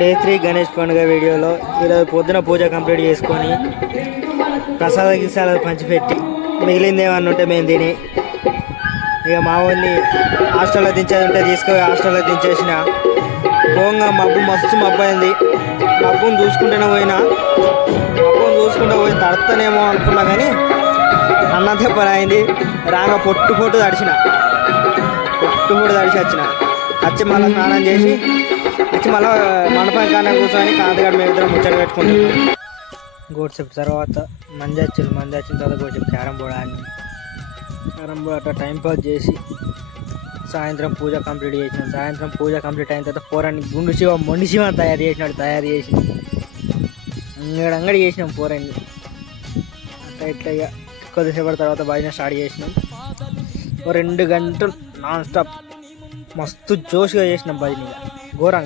Day 3 Ganesh పండుగ వీడియోలో ఈరోజు పొద్దున పూజ కంప్లీట్ చేసుకొని ప్రసాద గిసాలు పంచిపెట్టి మిగిలింది ఏమన్నా ఉంటే మేము తిని ఇక మా ఊళ్ళని హాస్టల్లో దించేది ఉంటే తీసుకుపోయి హాస్టల్లో దించేసిన పోంగా మబ్బు మస్తు మబ్బు అయింది. మబ్బుని చూసుకుంటూనే పోయి తడతానేమో అనుకున్నా కానీ అన్నంతే పని అయింది. రాగా పొట్టు తడిచి వచ్చిన వచ్చి మళ్ళీ స్నానం చేసి వచ్చి మళ్ళీ మండపం కాడ కూర్చొని కాంతగాడు మేము ఇద్దరం ముచ్చట పెట్టుకుంటున్నాం. గోడ్సేపు తర్వాత మంది వచ్చిన తర్వాత గోడ్సేపు క్యారమ్ బోర్డ్ అట్లా టైంపాస్ చేసి సాయంత్రం పూజ కంప్లీట్ చేసినాం. సాయంత్రం పూజ కంప్లీట్ అయిన తర్వాత పోరాన్ని గుండు శివ మొండి శివ తయారు చేసి అంగడి చేసినాం. పోరాన్ని అట్లా ఇట్లా ఇక కొద్దిసేపటి తర్వాత భజన స్టార్ట్ చేసినాం. 2 గంటలు నాన్ స్టాప్ మస్తు జోష్గా చేసినాం భజన, ఘోరంగా.